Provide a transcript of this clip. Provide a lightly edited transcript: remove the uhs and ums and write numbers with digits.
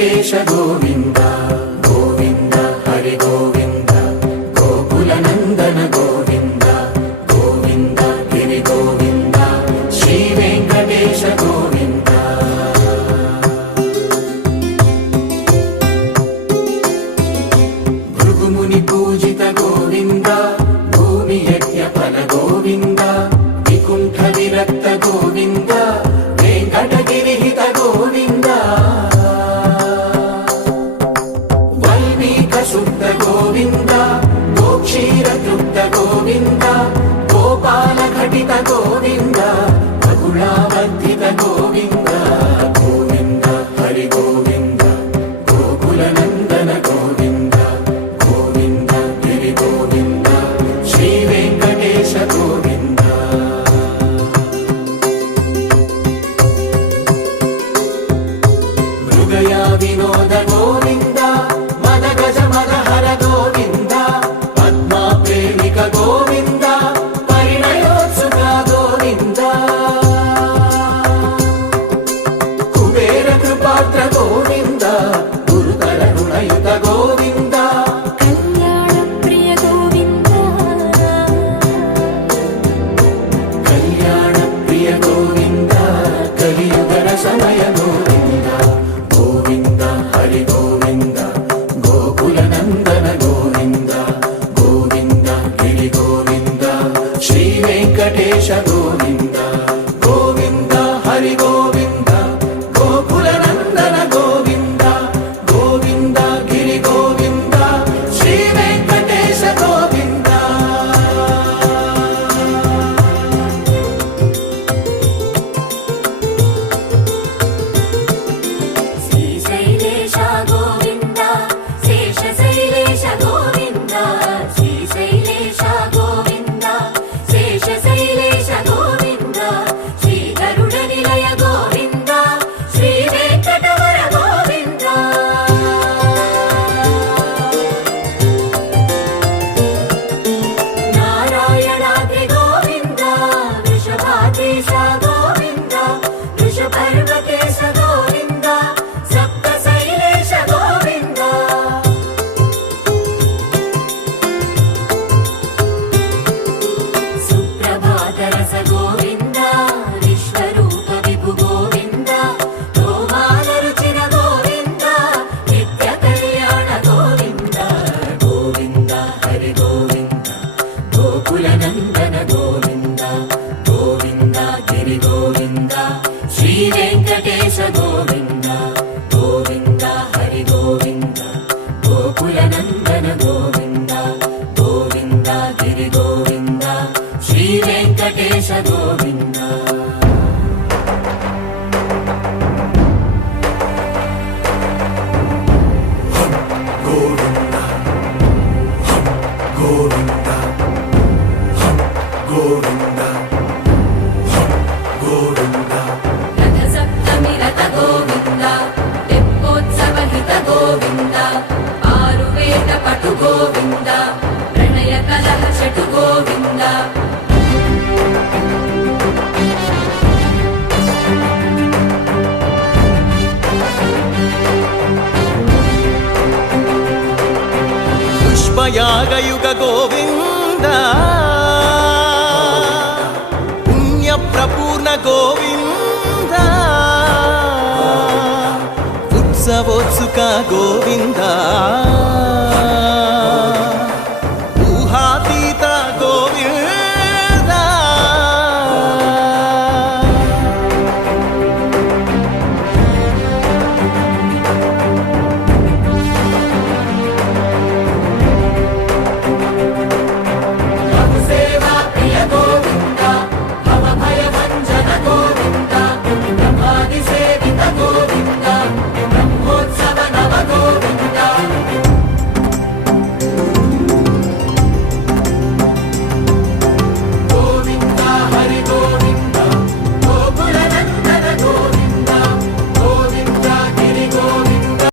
వెంకటేశ గోవింద గోవింద హరి గోవింద గోకుల నందన గోవింద గోవింద గిరి గోవింద శ్రీ వెంకటేశ గోవింద భృగుముని పూజిత గోవింద భూమి యజ్ఞ ఫల గోవింద వికుంఠ విరక్త గోవింద వెంకటగిరిహిత గోవింద వల్మీక శుద్ధ గోవింద గోక్షీర తృప్త గోవింద గోపాల ఘటిత గోవింద బహుళావర్ధిత గోవింద గోవింద హరి గోవింద గోకుల నందన గోవింద గోవింద గిరి గోవింద శ్రీ వెంకటేశ గోవింద మృగయా వినోద గోవింద మద గజ మద హర గోవింద పద్మా ప్రేమిక గోవింద పరిణయోత్సుక గోవింద కుబేర కృపాత్ర గోవింద గురుతర రుణయుత గోవింద కళ్యాణ ప్రియ గోవింద కళ్యాణ ప్రియ గోవింద కలియుగ రసమయ గోవింద గోవింద హరి గోవింద గోకుల నందన గోవింద గోవింద గిరి గోవింద శ్రీ వెంకటేశ గోవింద గోవింద హరి గోవింద గోకుల నందన గోవింద గోవింద గిరి గోవింద శ్రీ వెంకటేశ గోవింద శ్రీశైలేశ గోవింద శేషశైలేశ గోవింద శ్రీశైలేశ గోవింద శేషశైలేశ గోవింద శ్రీ గరుడ నిలయ గోవింద శ్రీ వెంకటవర గోవింద నారాయణాద్రి గోవింద వృషభాదేశ గోవింద వృషపర్వకేశ గోవింద సప్తశైలేశ గోవింద సుప్రభాతరస గోవింద విశ్వరూప విభు గోవింద గోమాల రుచిన గోవింద నిత్య కళ్యాణ గోవింద గోవింద హరి గోవింద గోకుల నందన గోవింద గోవింద గిరి గోవింద శ్రీ వెంకటేశ గోవింద గోవింద హరి గోవింద గోకుల నందన గోవింద గోవింద గిరి గోవింద శ్రీ వెంకటేశ గోవింద గోవింద గోవింద గోవింద గోవింద రథ సప్తమి రథ గోవింద తెప్పోత్సవ హిత గోవింద ఆరువేద పటు గోవింద ప్రణయ కలహ చటు గోవింద పుష్పయాగయుగ గోవింద పుణ్య ప్రపూర్ణ గోవింద ఉత్సవోత్సుక గోవింద